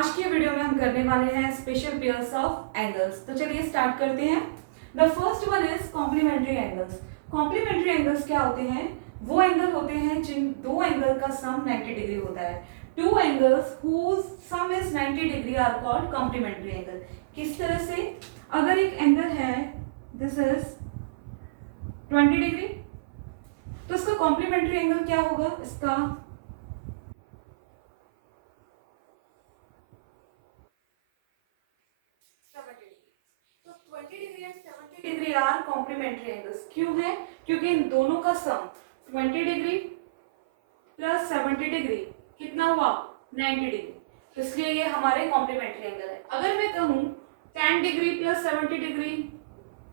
आज के वीडियो में हम करने वाले हैं स्पेशल पेयर्स ऑफ एंगल्स। तो चलिए स्टार्ट करते हैं। The first one is complementary angles. Complementary angles क्या होते हैं? वो एंगल होते हैं जिन दो एंगल का सम 90 डिग्री होता है। Two angles whose sum is 90 degree are called complementary angle. किस तरह से? अगर एक एंगल है दिस इज 20 डिग्री, तो इसका कॉम्प्लीमेंट्री एंगल क्या होगा? इसका डिग्री आर कॉम्प्लीमेंट्री एंगल्स। क्यों है? क्योंकि इन दोनों का सम 20 डिग्री प्लस 70 डिग्री कितना हुआ? 90 डिग्री। तो इसलिए ये हमारे कॉम्प्लीमेंट्री एंगल है। अगर मैं कहूं 10 degree plus 70 degree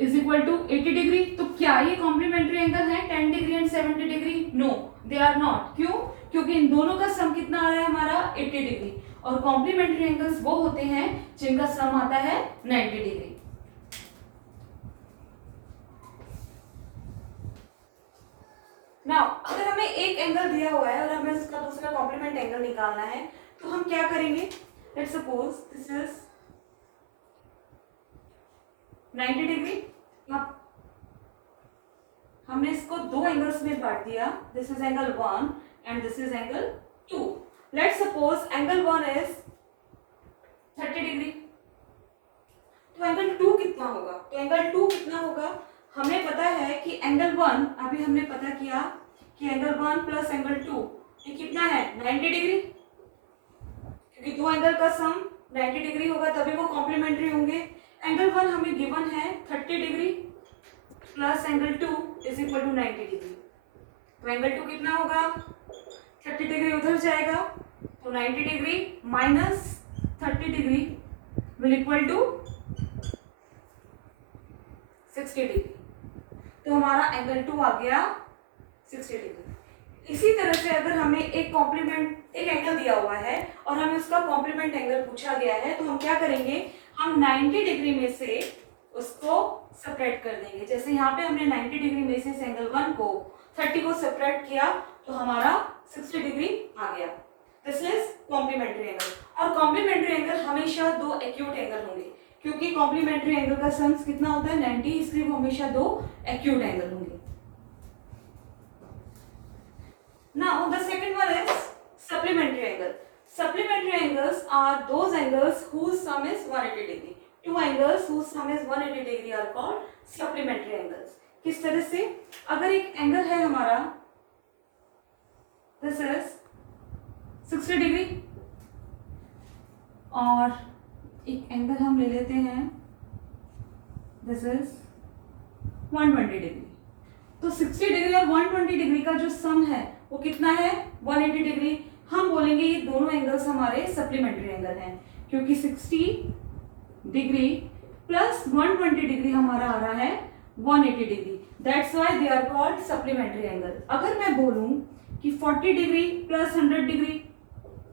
is equal to 80 degree, तो क्या ये कॉम्प्लीमेंट्री एंगल है 10 degree and 70 degree? No, they are not. क्यों? क्योंकि इन दोनों का सम कितना आ रहा है हमारा? 80 डिग्री। और कॉम्प्लीमेंट्री एंगल्स वो होते हैं जिनका सम आता है 90 डिग्री। नाउ अगर हमें एक एंगल दिया हुआ है और हमें उसका दूसरा कॉम्प्लीमेंट एंगल निकालना है, तो हम क्या करेंगे? Let's suppose this is 90 degree. हमने इसको दो एंगल्स में बांट दिया। This is angle 1 and this is angle 2। Let's suppose angle 1 is 30 degree, तो एंगल 2 कितना होगा? तो एंगल 2 कितना होगा? हमें पता है कि एंगल 1, अभी हमने पता किया कि एंगल 1 प्लस एंगल 2 ये कितना है? 90 डिग्री। क्योंकि दो एंगल का सम 90 डिग्री होगा तभी वो कॉम्प्लीमेंट्री होंगे। एंगल 1 हमें गिवन है 30 degree plus angle 2 is equal to 90 degree. तो एंगल 2 कितना होगा? 30 डिग्री उधर जाएगा, तो 90 degree minus 30 degree will equal to 60 degree. तो हमारा एंगल 2 आ गया 60 डिग्री। इसी तरह से अगर हमें एक एंगल दिया हुआ है और हमें उसका कॉम्प्लीमेंट एंगल पूछा गया है, तो हम क्या करेंगे? हम 90 डिग्री में से उसको सेपरेट कर देंगे। जैसे यहाँ पे हमने 90 डिग्री में से एंगल 1 को 30 को सेपरेट किया, तो हमारा 60 डिग्री आ गया। This is complementary angle. और कॉम्प्लीमेंट्री एंगल हमेशा दो एक्यूट एंगल होंगे, क्योंकि कॉम्प्लीमेंट्री एंगल का सम्स कितना होता है? 90, इसलिए वो हमेशा दो एक्यूट एंगल होंगे। Now the second one is supplementary angle. Supplementary angles are those angles whose sum is 180 degree. Two angles whose sum is 180 degree are called supplementary angles. किस तरह से? अगर एक एंगल है हमारा this is 60 डिग्री और एक एंगल हम ले लेते हैं दिस इज 120 डिग्री, तो 60 डिग्री और 120 डिग्री का जो सम है वो कितना है? 180 डिग्री। हम बोलेंगे ये दोनों एंगल्स हमारे सप्लीमेंट्री एंगल हैं, क्योंकि 60 डिग्री प्लस 120 डिग्री हमारा आ रहा है 180 degree. That's why they are called supplementary angle. अगर मैं बोलूं कि 40 डिग्री प्लस 100 डिग्री,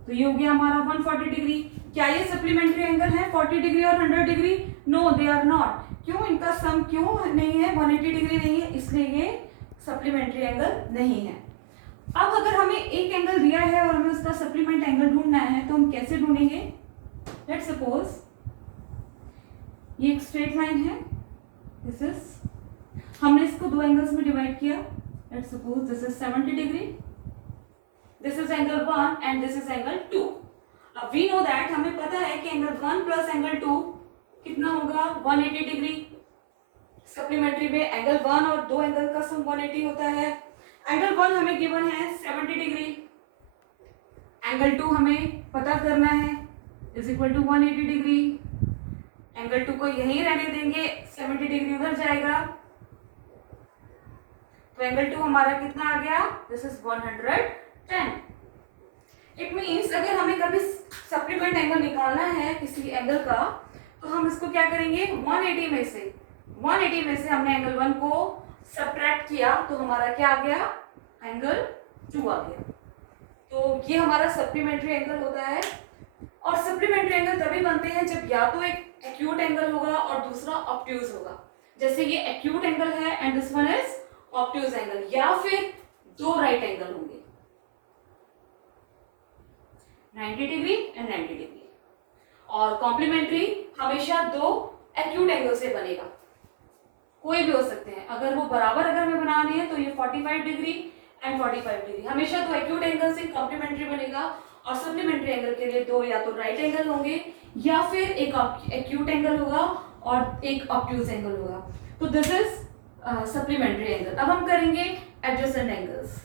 तो ये हो गया हमारा 140 डिग्री। क्या ये सप्लीमेंट्री एंगल है 40 डिग्री और 100 degree? No, they are not. क्यों? इनका सम क्यों नहीं है? 180 डिग्री नहीं है, इसलिए ये सप्लीमेंट्री एंगल नहीं है। अब अगर हमें एक एंगल दिया है और हमें उसका सप्लीमेंट एंगल ढूंढना है, तो हम कैसे ढूंढेंगे? लेट्स सपोज ये एक स्ट्रेट लाइन है, दिस इज, हमने इसको दो एंगल्स में डिवाइड किया। Let's suppose this is 70 degree, this is angle 1 and this is angle 2। अब वी नो दैट, हमें पता है कि एंगल 1 प्लस एंगल 2 कितना होगा? 180 डिग्री। सप्लीमेंट्री में एंगल 1 और दो एंगल का सम 180 होता है। एंगल 1 हमें गिवन है 70 डिग्री, एंगल 2 हमें पता करना है is equal to 180 degree. Angle 2 को यहीं रहने देंगे, 70 डिग्री उधर जाएगा, तो एंगल 2 हमारा कितना आ गया? This is 110। इट मीन्स अगर हमें कभी सप्लीमेंट एंगल निकालना है किसी एंगल का, तो हम इसको क्या करेंगे? 180 में से हमने एंगल 1 को सब्ट्रैक्ट किया, तो हमारा क्या आ गया? एंगल 2 आ गया। तो ये हमारा सप्लीमेंट्री एंगल होता है। और सप्लीमेंट्री एंगल तभी बनते हैं जब या तो एक एक्यूट एंगल होगा और दूसरा ऑब्ट्यूज होगा। जैसे ये एक्यूट एंगल है and this one is obtuse angle, या फिर दो राइट एंगल होंगे 90 डिग्री एंड 90 डिग्री। और कॉम्प्लीमेंट्री हमेशा दो एक्यूट एंगल से बनेगा, कोई भी हो सकते हैं। अगर वो बराबर अगर हमें बनाने हैं तो ये 45 डिग्री एंड 45 डिग्री, हमेशा दो एक्यूट एंगल से कॉम्प्लीमेंट्री बनेगा। और सप्लीमेंट्री एंगल के लिए दो या तो राइट एंगल होंगे या फिर एक एक्यूट एंगल होगा और एक ऑब्ट्यूज एंगल होगा। तो दिस इज सप्लीमेंट्री एंगल। अब हम करेंगे एडजेसेंट एंगल्स।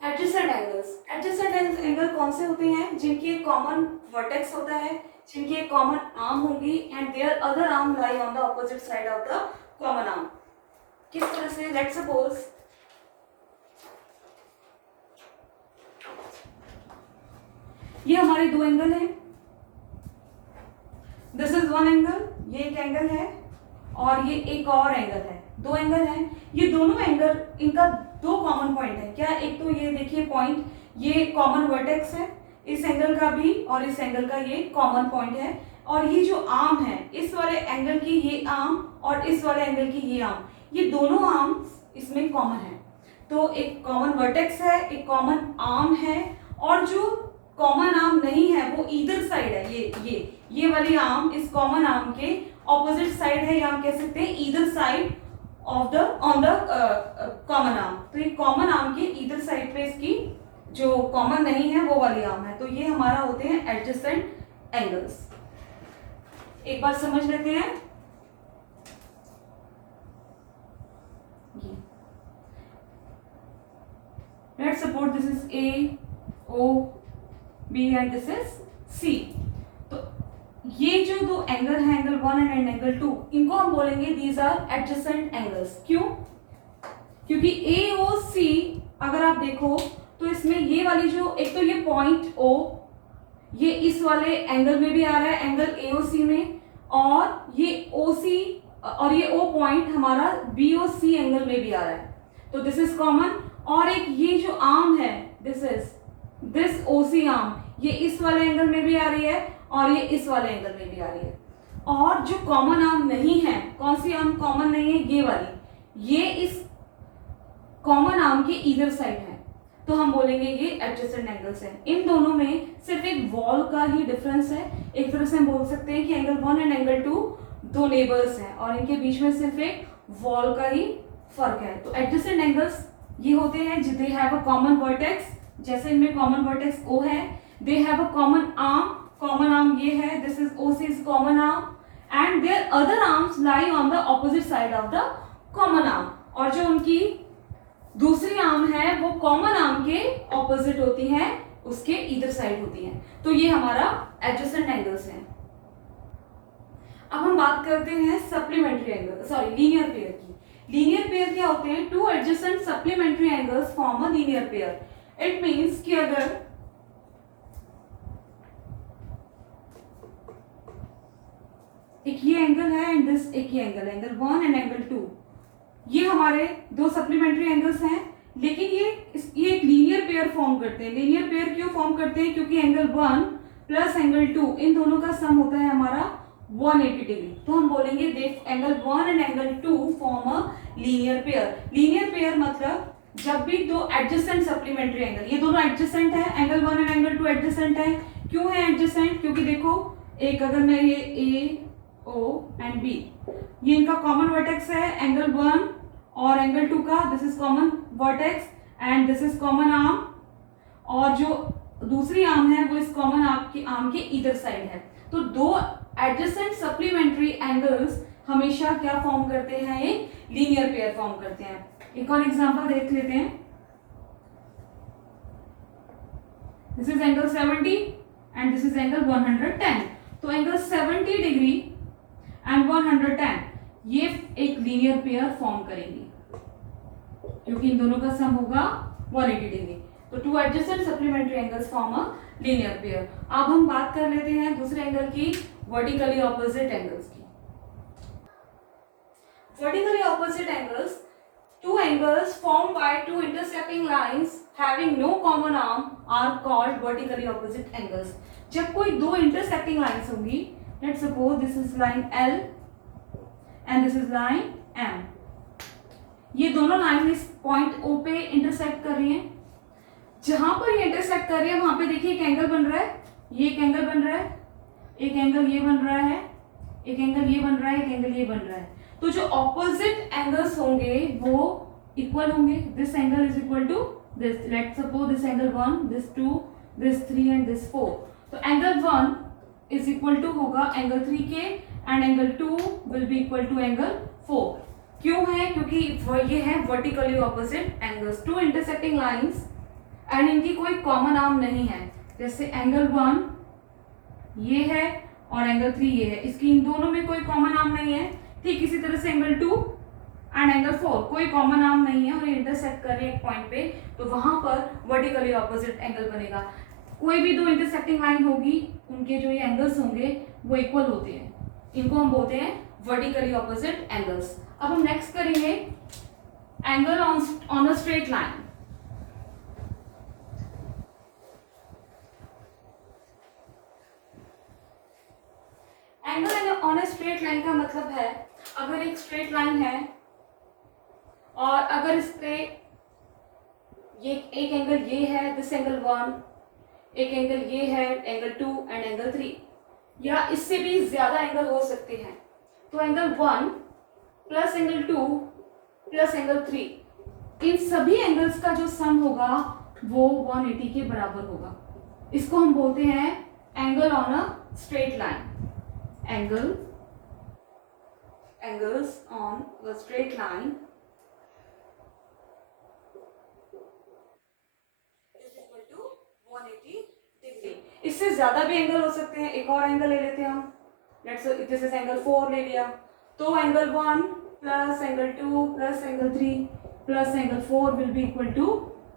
एडजेसेंट एंगल कौन से होते हैं? जिनकी एक कॉमन वर्टेक्स होता है, जिनकी एक कॉमन आर्म होगी and their other arm lie on the opposite side of the common arm. किस तरह से? लेट्स सपोज ये हमारे दो एंगल हैं, दिस इज वन एंगल, ये एक एंगल है और ये एक और एंगल है, दो एंगल हैं। ये दोनों एंगल, इनका दो कॉमन पॉइंट है। क्या? एक तो ये देखिए पॉइंट, ये कॉमन वर्टेक्स है, इस एंगल का भी और इस एंगल का ये कॉमन पॉइंट है। और ये जो आर्म है, इस वाले एंगल की ये आर्म और इस वाले एंगल की ये आर्म, ये दोनों आर्म इसमें कॉमन है। तो एक कॉमन वर्टेक्स है, एक कॉमन आर्म है, और जो कॉमन आर्म नहीं है वो ईदर साइड है। ये वाली आर्म इस कॉमन आर्म के ऑपोजिट साइड है, या हम कह सकते हैं either side of the on the common arm. तो ये कॉमन आर्म के ईदर साइड पे इसकी जो कॉमन नहीं है वो वाली आर्म है। तो ये हमारा होते हैं एडजेसेंट एंगल्स। एक बार समझ लेते हैं। Let's suppose this is A, O, B and this is C. तो ये जो दो एंगल है, एंगल 1 एंड एंगल 2, इनको हम बोलेंगे दीज आर एडजेसेंट एंगल्स। क्यों? क्योंकि ए ओ सी अगर आप देखो तो इसमें ये वाली जो एक तो ये पॉइंट ओ, ये इस वाले एंगल में भी आ रहा है, एंगल ए ओ सी में, और ये ओ सी और ये ओ पॉइंट हमारा बी ओ सी एंगल में भी आ रहा है। तो दिस इज कॉमन। और एक ये जो आर्म है, दिस ओ सी आर्म, ये इस वाले एंगल में भी आ रही है और ये इस वाले एंगल में भी आ रही है। और जो कॉमन आर्म नहीं है, कौन सी आर्म कॉमन नहीं है? ये वाली, ये इस कॉमन आर्म के ईदर साइड है, तो हम बोलेंगे ये एडजेसेंट एंगल्स हैं। इन दोनों में सिर्फ एक वॉल का ही डिफरेंस है। एक तरह से हम बोल सकते हैं कि एंगल 1 एंड एंगल 2 दो नेबर्स हैं और इनके बीच में सिर्फ एक वॉल का ही फर्क है। तो एडजेसेंट एंगल्स ये होते हैं they have a common vertex, जैसे इनमें कॉमन वर्टेक्स ओ है, they have a common arm, common arm ये है, this is O C is common arm and their other arms lie on the opposite side of the common arm. और जो उनकी दूसरी arm है वो common arm के ऑपोजिट होती है, उसके ईदर साइड होती है। तो ये हमारा एडजेसेंट एंगल्स हैं। अब हम बात करते हैं supplementary angle, sorry linear pair की। लीनियर पेयर क्या होते हैं? Two adjacent supplementary angles form a linear pair. It means कि अगर एक ये एंगल है एंड दिस एक ये एंगल, एंगल 1 एंड एंगल 2, ये हमारे दो सप्लीमेंट्री एंगल्स हैं, लेकिन ये एक लीनियर पेयर फॉर्म करते हैं। लीनियर पेयर क्यों फॉर्म करते हैं? क्योंकि एंगल 1 प्लस एंगल 2 इन दोनों का सम होता है हमारा 180 डिग्री। तो हम बोलेंगे देख angle 1 and angle 2 form a linear pair. Linear pair मतलब जब भी दो एडजेसेंट सप्लीमेंट्री एंगल, ये दोनों एडजेसेंट है, एंगल 1 एंड एंगल 2 एडजेसेंट है। क्यों है एडजेसेंट? क्योंकि देखो एक अगर मैं ये ए ओ एंड बी, ये इनका कॉमन वर्टेक्स है एंगल 1 और एंगल 2 का, this is common vertex and this is common arm, और जो दूसरी आर्म है वो इस कॉमन आर्म के ईदर साइड है। तो दो एडजेसेंट सप्लीमेंट्री एंगल्स हमेशा क्या फॉर्म करते हैं? एक लीनियर पेयर फॉर्म करते हैं। एक और एग्जांपल देख लेते हैं। This is angle 70 and this is angle 110। तो एंगल 70 डिग्री एंड 110 ये एक लीनियर पेयर फॉर्म करेंगी क्योंकि इन दोनों का सम होगा 180 डिग्री। तो two adjacent supplementary angles form a linear pair. अब हम बात कर लेते हैं दूसरे एंगल की, वर्टिकली ऑपोजिट एंगल्स की। Vertically opposite angles, two angles formed by two intersecting lines having no common arm are called vertically opposite angles। जब कोई दो intersecting lines होंगी, let's suppose this is line L and this is line M, ये दोनों line इस point O पे intersect कर रही हैं। जहां पर ये इंटरसेक्ट कर रही है वहां पे देखिए एक एंगल बन रहा है, ये एक एंगल बन रहा है, एक एंगल ये बन रहा है, एक एंगल ये बन रहा है, एक एंगल ये बन रहा है। तो जो ऑपोजिट एंगल्स होंगे वो इक्वल होंगे। This angle is equal to this, let's suppose this angle 1, this 2, this 3 and this 4। तो एंगल 1 इज इक्वल टू होगा एंगल 3 के and angle 2 will be equal to angle 4। क्यों है? क्योंकि ये है vertically opposite angles, two intersecting lines and इनकी कोई कॉमन आर्म नहीं है। जैसे एंगल 1 ये है और एंगल 3 ये है, इसकी इन दोनों में कोई कॉमन आर्म नहीं है। ठीक इसी तरह से एंगल 2 एंड एंगल 4 कोई कॉमन आर्म नहीं है और ये इंटरसेक्ट कर रहे हैं एक पॉइंट पे, तो वहां पर वर्टिकली ऑपोजिट एंगल बनेगा। कोई भी दो इंटरसेक्टिंग लाइन होगी, उनके जो ये एंगल्स होंगे वो इक्वल होते हैं, इनको हम बोलते हैं वर्टिकली ऑपोजिट एंगल्स। अब हम नेक्स्ट करेंगे angle on a straight line. Angle on a straight line का मतलब है, अगर एक स्ट्रेट लाइन है और अगर इस पे ये एक एंगल ये है, दिस एंगल 1, एक एंगल ये है एंगल 2 एंड एंगल 3, या इससे भी ज्यादा एंगल हो सकते हैं। तो angle 1 plus angle 2 plus angle 3, इन सभी एंगल्स का जो सम होगा वो 180 के बराबर होगा। इसको हम बोलते हैं angle on a straight line. angles on a straight line is equal to 180 degree. इससे ज्यादा भी एंगल हो सकते हैं। एक और एंगल ले लेते हैं हम, लेट्स दिस इज एंगल 4 ले लिया, तो angle 1 plus angle 2 plus angle 3 plus angle 4 will be equal to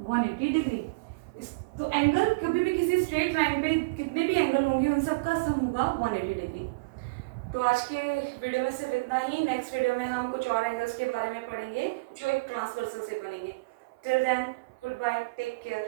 180 degree. तो एंगल कभी भी किसी स्ट्रेट लाइन पे कितने भी एंगल होंगे उन सबका सम होगा 180 डिग्री। तो आज के वीडियो में सिर्फ इतना ही। नेक्स्ट वीडियो में हम कुछ और एंगल्स के बारे में पढ़ेंगे जो एक ट्रांसवर्सल से बनेंगे। Till then, goodbye, take care.